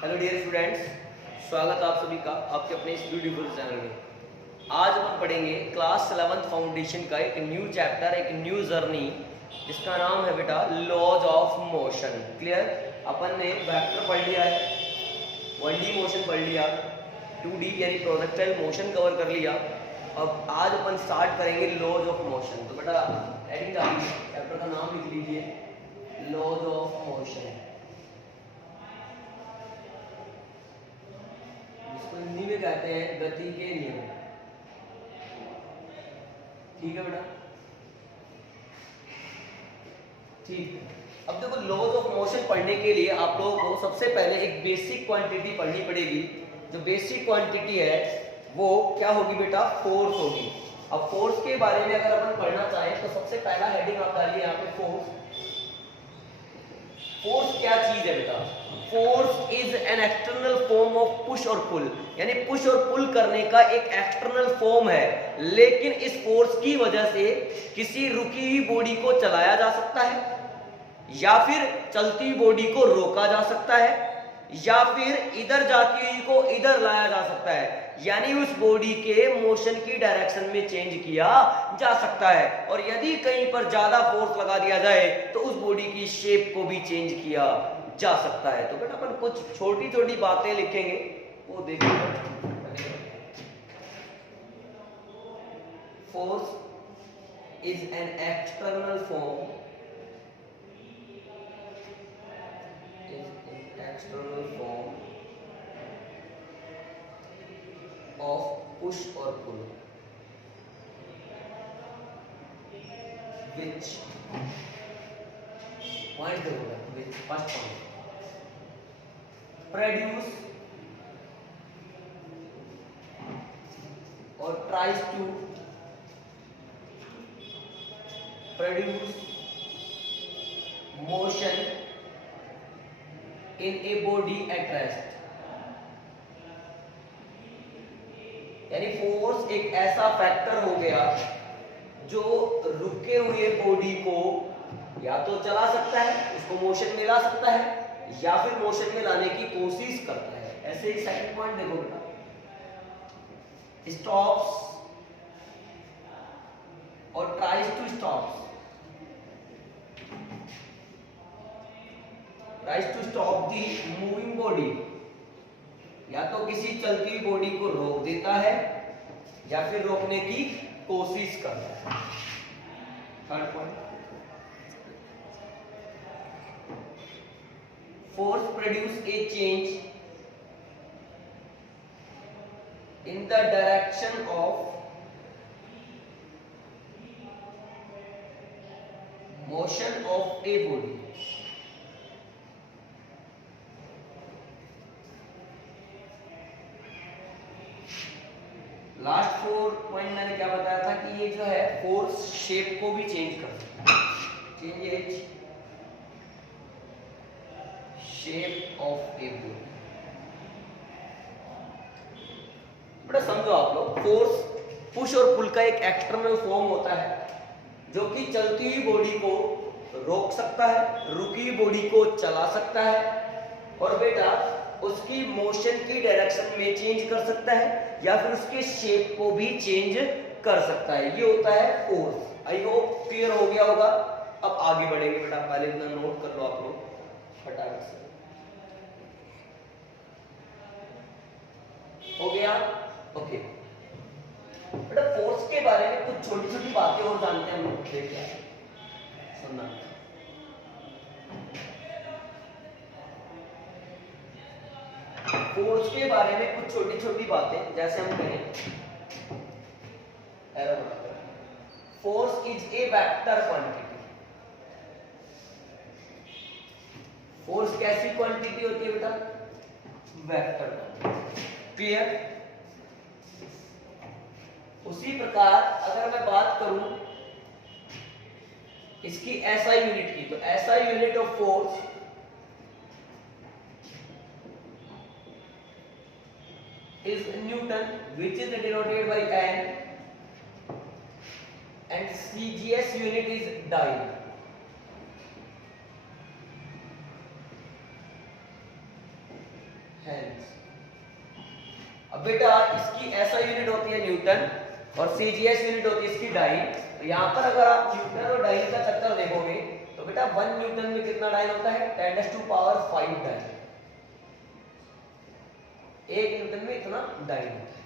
Hello dear students, स्वागत आप सभी का आपके अपने इस ब्यूटीफुल चैनल में। आज अपन पढ़ेंगे क्लास 11th फाउंडेशन का एक न्यू चैप्टर, एक न्यू जर्नी, जिसका नाम है बेटा लॉज ऑफ मोशन। क्लियर? अपन ने वेक्टर पढ़ लिया है, 1D मोशन पढ़ लिया, 2D यानी प्रोजेक्टाइल मोशन कवर कर लिया। अब आज अपन स्टार्ट करेंगे लॉज ऑफ मोशन। तो बेटा हेडिंग डालिए, चैप्टर का नाम लिख लीजिए लॉज ऑफ मोशन। हिंदी में कहते हैं गति के नियम। ठीक है बेटा, ठीक है। अब देखो, लॉज ऑफ मोशन पढ़ने के लिए आप लोगों को सबसे पहले एक बेसिक क्वांटिटी पढ़नी पड़ेगी। जो बेसिक क्वांटिटी है वो क्या होगी बेटा? फोर्स होगी। अब फोर्स के बारे में अगर अपन पढ़ना चाहें तो सबसे पहला हेडिंग आप डालिए यहाँ पे फोर्स। फोर्स क्या चीज है बेटा? Force is an external form of push और पुल, यानी पुश और पुल करने का एक एक्सटर्नल फॉर्म है। लेकिन इस फोर्स की वजह से किसी रुकी हुई बॉडी को चलाया जा सकता है, या फिर चलती बॉडी को रोका जा सकता है, या फिर इधर जाती हुई को इधर लाया जा सकता है, यानी उस बॉडी के मोशन की डायरेक्शन में चेंज किया जा सकता है। और यदि कहीं पर ज्यादा फोर्स लगा दिया जाए तो उस बॉडी की शेप को भी चेंज किया जा सकता है। तो बेटा अपन कुछ छोटी छोटी बातें लिखेंगे, वो देखिए। Force is an external form, external form of push or pull which point होगा, which first point produce or tries to produce motion in a body at rest। यानी फोर्स एक ऐसा फैक्टर हो गया जो रुके हुए बॉडी को या तो चला सकता है, उसको मोशन में ला सकता है, या फिर मोशन में लाने की कोशिश करता है। ऐसे ही सेकंड पॉइंट देखो बेटा, स्टॉप्स और tries to stop, tries to stop the moving body, या तो किसी चलती हुई बॉडी को रोक देता है या फिर रोकने की कोशिश करता है। Third point, force produce a change in the direction of motion of a body. Last 4 point मैंने क्या बताया था कि ये जो है फोर्स शेप को भी चेंज कर सकता है। Change shape of a body. बड़ा समझो आप लोग, फोर्स पुश और पुल का एक एक्सटर्नल फॉर्म होता है जो कि चलती हुई बॉडी को रोक सकता है, रुकी हुई बॉडी को चला सकता है, और बेटा उसकी मोशन की डायरेक्शन में चेंज कर सकता है, या फिर उसके शेप को भी चेंज कर सकता है। ये होता है फोर्स। आई होप क्लियर हो गया होगा। अब आगे बढ़ेंगे बेटा, पहले इतना नोट कर लो आप लोग फटाफट से। हो गया? ओके बेटा, फोर्स के बारे में कुछ छोटी छोटी बातें और जानते हैं हम लोग। देखिए सुनना, फोर्स के बारे में कुछ छोटी छोटी बातें, जैसे हम कहें force is A vector quantity. Force कैसी क्वांटिटी होती है बेटा? Vector quantity. क्लियर? उसी प्रकार अगर मैं बात करूं इसकी एसआई यूनिट की, तो SI unit of force is Newton, which is denoted by N, and CGS unit is dyne. Hence. अब बेटा इसकी ऐसा यूनिट होती है न्यूटन और सीजीएस यूनिट होती है इसकी डाइन। तो यहाँ पर अगर आप न्यूटन और डाइन का चक्कर देखोगे तो बेटा 1 न्यूटन में कितना डाइन होता है 10⁵ डाइन। 1 न्यूटन में इतना डाइन होता है।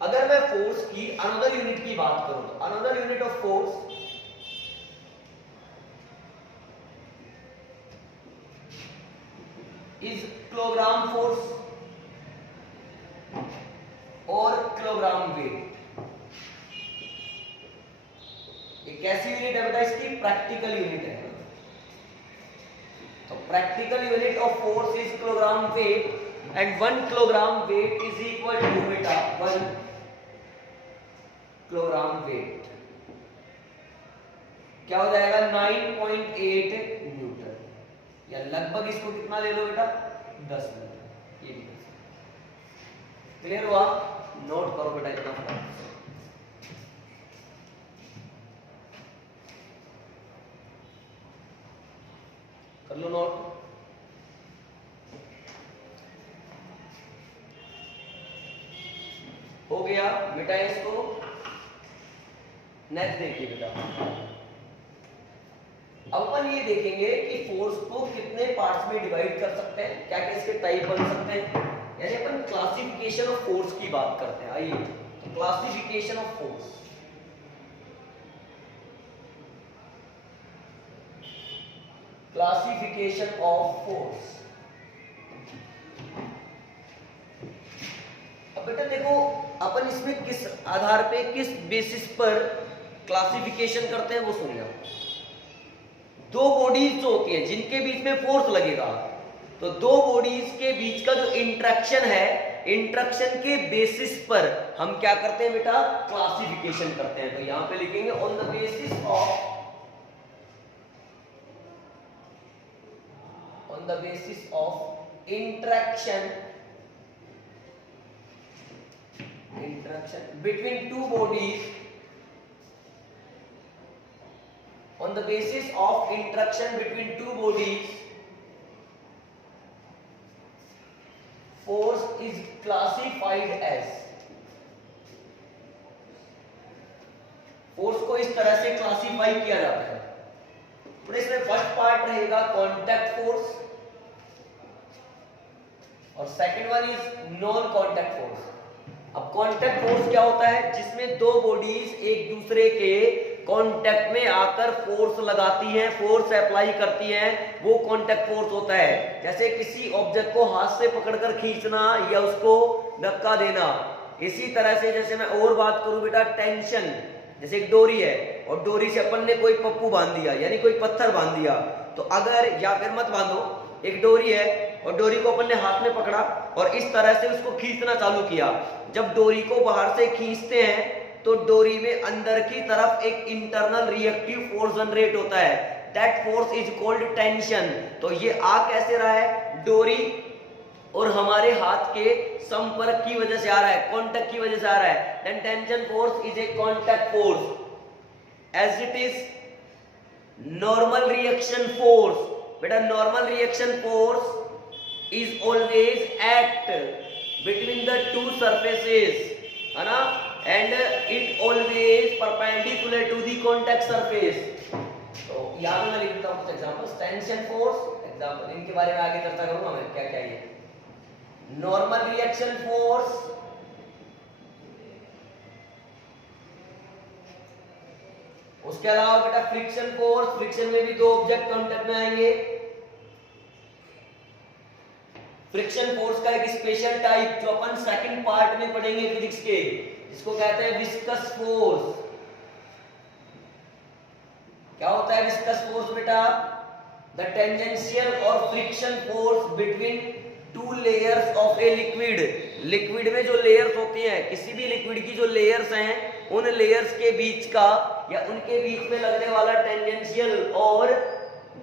अगर मैं फोर्स की अनदर यूनिट की बात करूं तो another unit of force is kilogram force और किलोग्राम वेट। ये कैसी यूनिट है बेटा इसकी प्रैक्टिकल यूनिट है। तो practical unit of force is kilogram weight and 1 kilogram weight is equal to बेटा 1 किलोग्राम वेट क्या हो जाएगा 9.8 न्यूटन, या लगभग इसको कितना ले लो बेटा 10 न्यूटन। ये क्लियर हुआ? नोट करो बेटा इतना। कर लो नोट। हो गया बेटा इसको। नेक्स्ट देखिए बेटा, अब अपन ये देखेंगे कि फोर्स को कितने पार्ट्स में डिवाइड कर सकते हैं, क्या क्या इसके टाइप बन सकते हैं, यानी अपन क्लासिफिकेशन ऑफ फोर्स की बात करते हैं। आइए तो classification of force. Classification of force. अब बेटा देखो अपन इसमें किस आधार पे किस बेसिस पर क्लासिफिकेशन करते हैं वो सुनिए। दो बॉडीज जो होती हैं जिनके बीच में फोर्स लगेगा, तो दो बॉडीज के बीच का जो इंटरेक्शन है, इंटरेक्शन के बेसिस पर हम क्या करते हैं बेटा क्लासिफिकेशन करते हैं। तो यहां पे लिखेंगे on the basis of interaction between two bodies, on the basis of interaction between two bodies, force is classified as। Force को इस तरह से क्लासिफाई किया जाता है। तो इसमें फर्स्ट पार्ट रहेगा कॉन्टैक्ट फोर्स और second one is non contact force. अब कांटेक्ट फोर्स क्या होता है, जिसमें दो बॉडीज एक दूसरे के कांटेक्ट में आकर फोर्स लगाती हैं, फोर्स अप्लाई करती हैं, वो कांटेक्ट फोर्स होता है। जैसे किसी ऑब्जेक्ट को हाथ से पकड़कर खींचना या उसको धक्का देना। इसी तरह से जैसे मैं और बात करूं बेटा टेंशन, जैसे एक डोरी है और डोरी से अपन ने कोई पप्पू बांध दिया यानी कोई पत्थर बांध दिया, तो अगर या फिर मत बांधो, एक डोरी है और डोरी को अपन ने हाथ में पकड़ा और इस तरह से उसको खींचना चालू किया। जब डोरी को बाहर से खींचते हैं तो डोरी में अंदर की तरफ एक इंटरनल रिएक्टिव फोर्स जनरेट होता है, that force is called tension. तो ये आ कैसे रहा है, डोरी और हमारे हाथ के संपर्क की वजह से आ रहा है, कांटेक्ट की वजह से आ रहा है। Then tension force is a contact force as it is normal reaction force. बेटा normal reaction force is always act between the two surfaces, है ना, and it always perpendicular to the contact surface. तो यहां पे मैं लिख देता हूं कुछ एग्जांपल्स। टेंशन फोर्स एग्जांपल, इनके बारे में आगे चर्चा करूंगा मैं क्या क्या है। नॉर्मल रिएक्शन फोर्स, उसके अलावा बेटा फ्रिक्शन फोर्स, फ्रिक्शन में भी दो ऑब्जेक्ट कांटेक्ट में आएंगे। फ्रिक्शन फोर्स का एक स्पेशल टाइप जो अपन सेकंड पार्ट में पढ़ेंगे फिजिक्स के, जिसको कहते हैं विस्कस फोर्स। क्या होता है विस्कस फोर्स बेटा, द टेंजेंशियल और friction force between two layers of a liquid. Liquid में जो लेयर्स होती हैं, किसी भी लिक्विड की जो लेयर्स हैं, उन लेयर्स के बीच का या उनके बीच में लगने वाला टेंजेंशियल और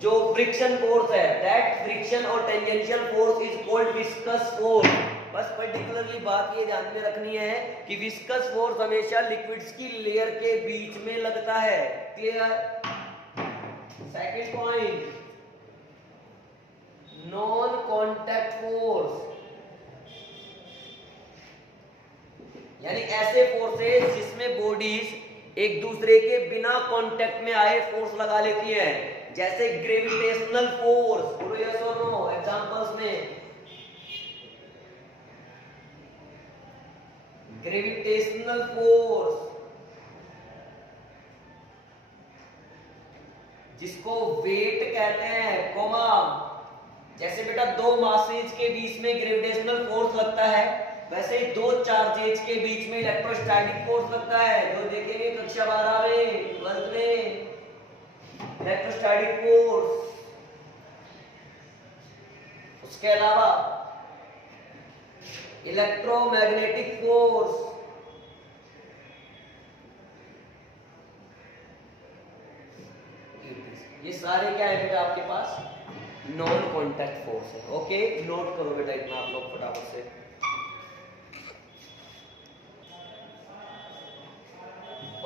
जो फ्रिक्शन फोर्स है, दैट फ्रिक्शन और tangential force is called viscous force. बस पर्टिकुलरली बात ये ध्यान में रखनी है कि विस्कस फोर्स हमेशा लिक्विड्स की लेयर के बीच में लगता है। Clear? Second point, non contact force, यानी ऐसे फोर्सेस जिसमें बॉडीज एक दूसरे के बिना कांटेक्ट में आए फोर्स लगा लेती है, जैसे ग्रेविटेशनल फोर्स। बोलो यस और नो एग्जांपल्स में। ग्रेविटेशनल फोर्स जिसको वेट कहते हैं, कोमा, जैसे बेटा दो मासेज के बीच में ग्रेविटेशनल फोर्स लगता है, वैसे ही दो चार्जेज के बीच में इलेक्ट्रोस्टैटिक फोर्स लगता है, जो देखेंगे कक्षा 12 में 12th में, इलेक्ट्रोस्टैटिक फोर्स। उसके अलावा इलेक्ट्रोमैग्नेटिक फोर्स, ये सारे क्या है बेटा आपके पास, नॉन कॉन्टैक्ट फोर्स है। ओके, नोट करो बेटा इतना आप लोग फटाफट से।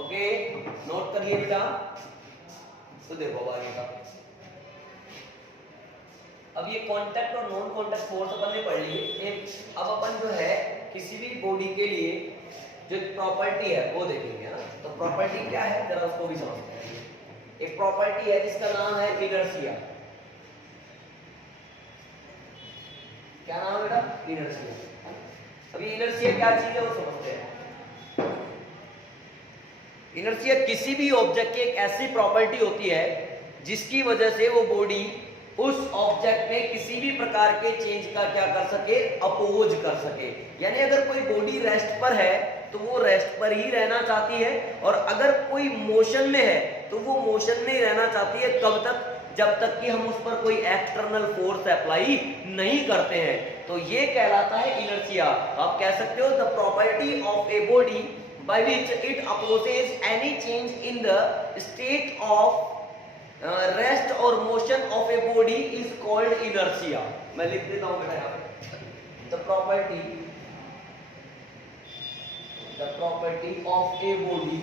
ओके, नोट करिए बेटा। तो देखो आगे का, अब ये कॉन्टैक्ट और नॉन कॉन्टैक्ट फोर्स अपन ने पढ़ लिए। अब अपन जो है किसी भी बॉडी के लिए जो प्रॉपर्टी है वो देखेंगे ना। तो प्रॉपर्टी क्या है जरा उसको भी समझते हैं। एक प्रॉपर्टी है जिसका नाम है इनर्शिया। क्या नाम है बेटा? इनर्शिया। अभी इनर्शिया क्या चीज है वो समझते हैं। इनर्शिया किसी भी ऑब्जेक्ट की एक ऐसी प्रॉपर्टी होती है जिसकी वजह से वो बॉडी उस ऑब्जेक्ट में किसी भी प्रकार के चेंज का क्या कर सके, अपोज कर सके। यानी अगर कोई बॉडी रेस्ट पर है तो वो रेस्ट पर ही रहना चाहती है, और अगर कोई मोशन में है तो वो मोशन में ही रहना चाहती है। कब तक? जब तक कि हम उस पर कोई एक्सटर्नल फोर्स अप्लाई नहीं करते हैं। तो ये कहलाता है इनर्शिया। आप कह सकते हो the property of a body by which it opposes any change in the state of rest or motion of a body is called inertia। मैं लिख देता हूं बेटा यहाँ पे, the property of a body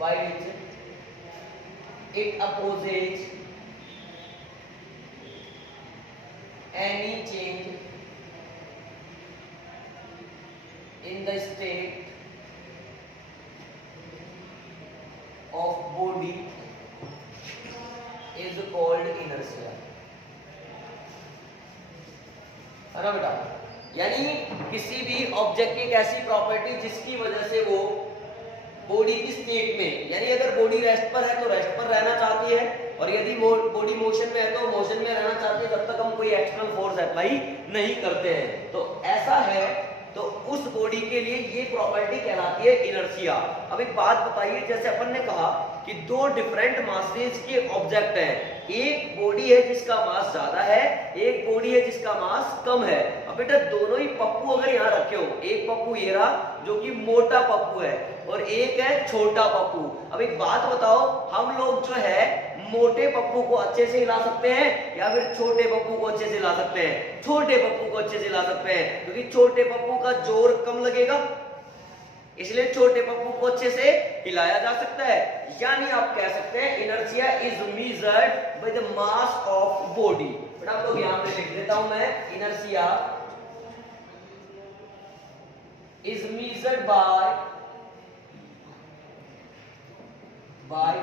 by which it opposes any change in the state of body is called inertia। है ना बेटा? यानी किसी भी ऑब्जेक्ट की एक ऐसी प्रॉपर्टी जिसकी वजह से वो बॉडी की स्टेट में, यानी अगर बॉडी रेस्ट पर है तो रेस्ट पर रहना चाहती है, और यदि बॉडी मोशन में है तो मोशन में रहना चाहती है, जब तक हम कोई एक्सटर्नल फोर्स अप्लाई नहीं करते हैं। तो ऐसा है, तो उस बॉडी के लिए ये प्रॉपर्टी कहलाती है इनर्शिया। अब एक बात बताइए, जैसे अपन ने कहा कि दो डिफरेंट मासेज के ऑब्जेक्ट हैं, एक बॉडी है जिसका मास ज्यादा है, एक बॉडी है जिसका मास कम है। अब बेटा दोनों ही पप्पू अगर यहाँ रखे हो, एक पप्पू ये रहा जो कि मोटा पप्पू है और एक है छोटा पप्पू। अब एक बात बताओ, हम लोग जो है मोटे पप्पू को अच्छे से हिला सकते हैं या फिर छोटे पप्पू को अच्छे से हिला सकते हैं? छोटे पप्पू को अच्छे से हिला सकते हैं, क्योंकि छोटे पप्पू का जोर कम लगेगा, इसलिए छोटे पप्पू को अच्छे से हिलाया जा सकता है। यानी आप कह सकते हैं inertia is measured by the mass of body. But आप लोग यहां पे लिख देता हूं मैं, inertia is measured by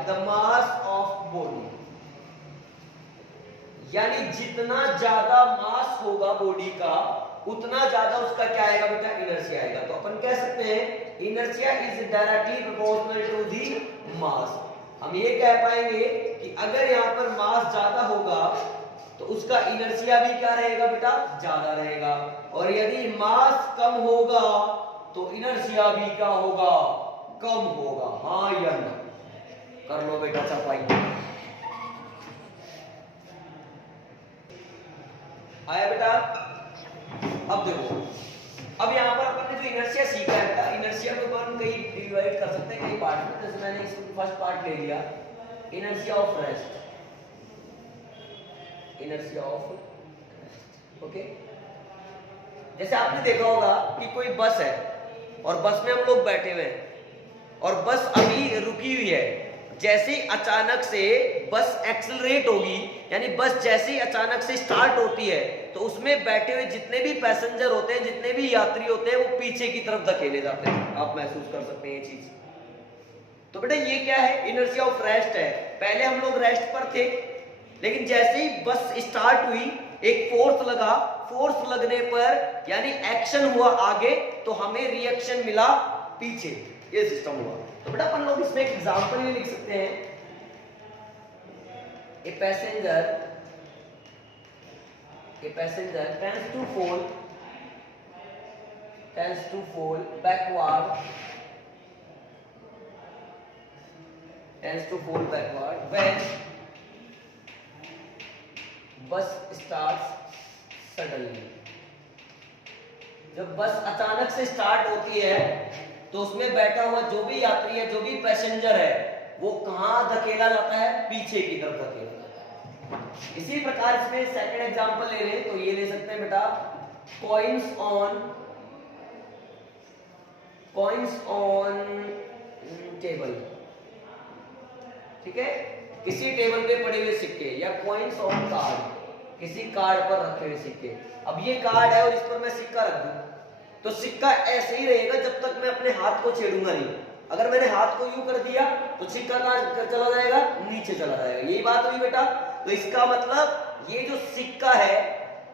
the mass of body. यानी जितना ज्यादा मास होगा बॉडी का उतना ज्यादा उसका क्या आएगा बेटा? इनर्शिया आएगा। तो अपन कह सकते हैं inertia is directly proportional to the mass. हम ये कह पाएंगे कि अगर यहां पर मास ज्यादा होगा तो उसका इनर्शिया भी क्या रहेगा बेटा? ज्यादा रहेगा, और यदि मास कम होगा तो इनर्शिया भी क्या होगा? कम होगा। हाँ या ना? कर लो बेटा सफाई। आया बेटा? अब देखो, अब यहाँ पर अपन ने जो इनर्शिया सीखा है बेटा, इनर्शिया को अपन कई डिवाइड कर सकते हैं कई पार्ट में। जैसे मैंने इसमें फर्स्ट पार्ट ले लिया, inertia of rest, inertia of rest. Okay, जैसे आपने देखा होगा कि कोई बस है और बस में हम लोग बैठे हुए हैं और बस अभी रुकी हुई है, जैसे अचानक से बस एक्सेलरेट होगी, यानी बस जैसे ही अचानक से स्टार्ट होती है तो उसमें बैठे हुए जितने भी पैसेंजर होते हैं, जितने भी यात्री होते हैं, वो पीछे की तरफ धकेले जाते हैं। आप महसूस कर सकते हैं ये चीज। तो बेटा ये क्या है? इनर्शिया ऑफ रेस्ट है। पहले हम लोग रेस्ट पर थे, लेकिन जैसे ही बस स्टार्ट हुई एक फोर्स लगा, फोर्स लगने पर यानी एक्शन हुआ आगे, तो हमें रिएक्शन मिला पीछे, ये सिस्टम हुआ। तो बेटा अपन लोग इसमें एक एग्जांपल ये लिख सकते हैं, ए passenger tends to fall backward when bus starts suddenly। जब बस अचानक से स्टार्ट होती है तो उसमें बैठा हुआ जो भी यात्री है, जो भी पैसेंजर है, वो कहां धकेला जाता है? पीछे की तरफ धकेला जाता है। इसी प्रकार इसमें सेकंड एग्जांपल ले लें तो ये ले सकते हैं बेटा, कॉइन्स ऑन टेबल। ठीक है, किसी टेबल पे पड़े हुए सिक्के, या कॉइन्स ऑन कार्ड, किसी कार्ड पर रखे हुए सिक्के। अब ये कार्ड है और इस पर मैं सिक्का रख दूं तो सिक्का ऐसे ही रहेगा जब तक मैं अपने हाथ को छेड़ूंगा नहीं। अगर मैंने हाथ को यूं कर दिया तो सिक्का कहां चला जाएगा? नीचे चला जाएगा। यही बात हुई बेटा। तो इसका मतलब ये जो सिक्का है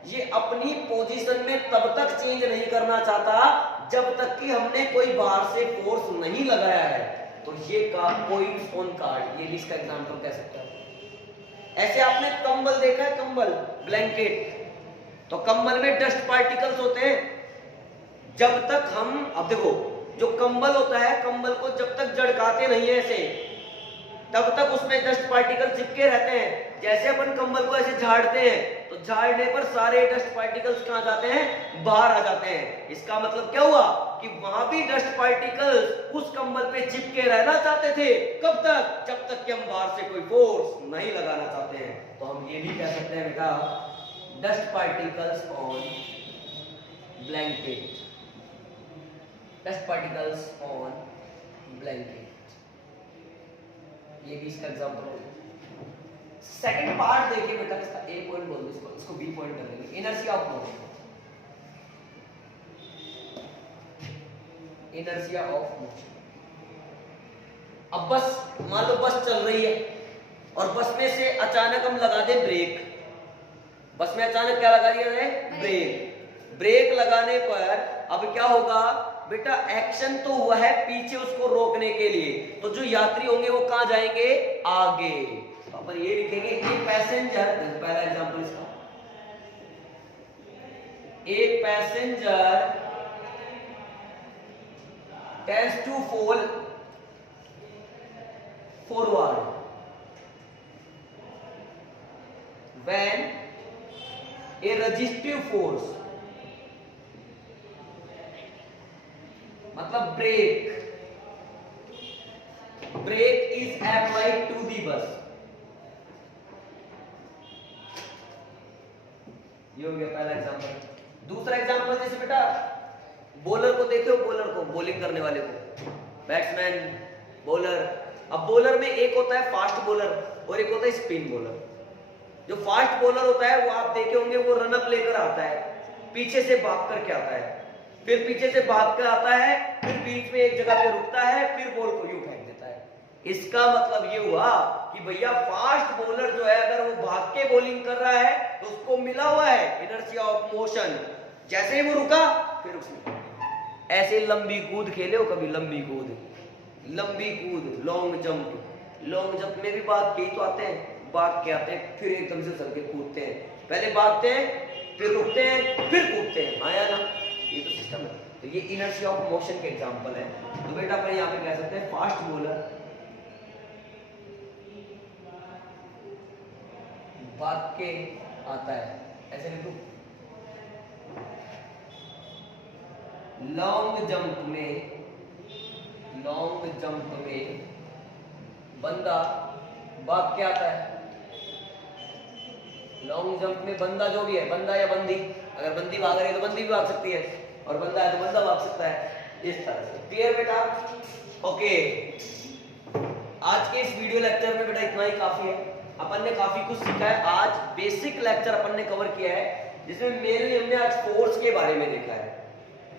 ये अपनी पोजीशन में तब तक चेंज नहीं करना चाहता जब तक कि हमने कोई बाहर से फोर्स नहीं लगाया है। तो ये कॉइन्स ऑन कार्ड, ये भी इसका एग्जांपल कह सकते हैं। ऐसे आपने कंबल देखा है, कंबल, ब्लैंकेट, तो कंबल में डस्ट पार्टिकल्स होते हैं। जब तक हम, अब देखो जो कंबल होता है, कंबल को जब तक झड़काते नहीं है ऐसे, तब तक उसमें डस्ट पार्टिकल चिपके रहते हैं। जैसे अपन कंबल को ऐसे झाड़ते हैं तो झाड़ने पर सारे डस्ट पार्टिकल्स कहां जाते हैं? बाहर आ जाते हैं। इसका मतलब क्या हुआ कि वहां भी डस्ट पार्टिकल्स उस कंबल पे चिपके रहना चाहते थे। कब तक? जब तक कि हम बाहर से कोई फोर्स नहीं लगाना चाहते हैं। तो हम ये भी कह सकते हैं बेटा, dust particles on blanket, dust particles on blanket, ये भी इसका एग्जांपल है। सेकंड पार्ट देखिए बेटा, इसका ए पॉइंट बोल दो, इसको बी पॉइंट कर लेंगे। Inertia of motion, inertia of motion. अब बस मान लो बस चल रही है और बस में से अचानक हम लगा दे ब्रेक। बस में अचानक क्या लगा दिया जाए? ब्रेक। ब्रेक लगाने पर अब क्या होगा बेटा? एक्शन तो हुआ है पीछे उसको रोकने के लिए, तो जो यात्री होंगे वो कहां जाएंगे? आगे। तो अपन ये लिखेंगे, ए पैसेंजर, पहला एग्जांपल इसका, a passenger tends to fall forward when a resistive force, मतलब brake is applied to the bus। ये हो गया पहला एग्जांपल। दूसरा एग्जांपल, जैसे बेटा बॉलर को देखो, बॉलर को, बॉलिंग करने वाले को, बैट्समैन, बॉलर। अब बॉलर में एक होता है फास्ट बॉलर और एक होता है स्पिन बॉलर। जो फास्ट बॉलर होता है वो आप देखे होंगे, वो रन अप लेकर आता है, पीछे से भाग करके आता है, फिर पीछे से भाग कर आता है, फिर बीच में एक जगह पे रुकता है, फिर बॉल को यूं फेंक देता है। इसका मतलब ये हुआ कि भैया फास्ट बॉलर जो है अगर वो भाग के बॉलिंग कर रहा है तो उसको मिला हुआ है इनर्शिया ऑफ मोशन। जैसे ही वो रुका फिर उसने ऐसे लंबी कूद खेले हो कभी? लंबी कूद, लॉन्ग जंप में भी भाग के ही तो आते हैं, भाग के आते हैं, फिर एकदम से चल के कूदते हैं। पहले भागते हैं, फिर रुकते हैं, फिर कूदते हैं। आया ना? ये तो सिस्टम है। तो ये इनर्शिया ऑफ मोशन के एग्जांपल है। तो बेटा अपन यहाँ पे कह सकते हैं फास्ट बॉलर भाग के आता है, ऐसे लिखो। लॉन्ग जंप में बंदा भाग के आता है। लॉन्ग जंप में बंदा जो भी है, बंदा या बंदी, अगर बंदी भाग रही है तो बंदी भी भाग सकती है, और बंदा है तो बंदा भाग सकता है। इस तरह से क्लियर बेटा? ओके, आज के इस वीडियो लेक्चर में बेटा इतना ही काफी है। अपन ने काफी कुछ सीखा है। आज बेसिक लेक्चर अपन ने कवर किया है, जिसमें मेनली हमने आज फोर्स के बारे में देखा है।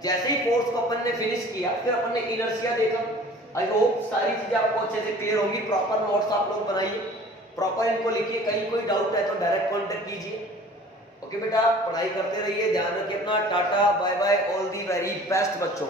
जैसे ही फोर्स को अपन ने फिनिश किया, फिर अपन ने इनर्शिया देखा। आई होप सारी चीजें आपको अच्छे से क्लियर होंगी। प्रॉपर नोट्स आप लोग बनाइए, प्रॉपर इनको लिखिए। कहीं कोई डाउट है तो डायरेक्ट कॉन्टेक्ट कीजिए। ओके बेटा, पढ़ाई करते रहिए, ध्यान रखिए अपना। Tata bye bye, all the very best बच्चों।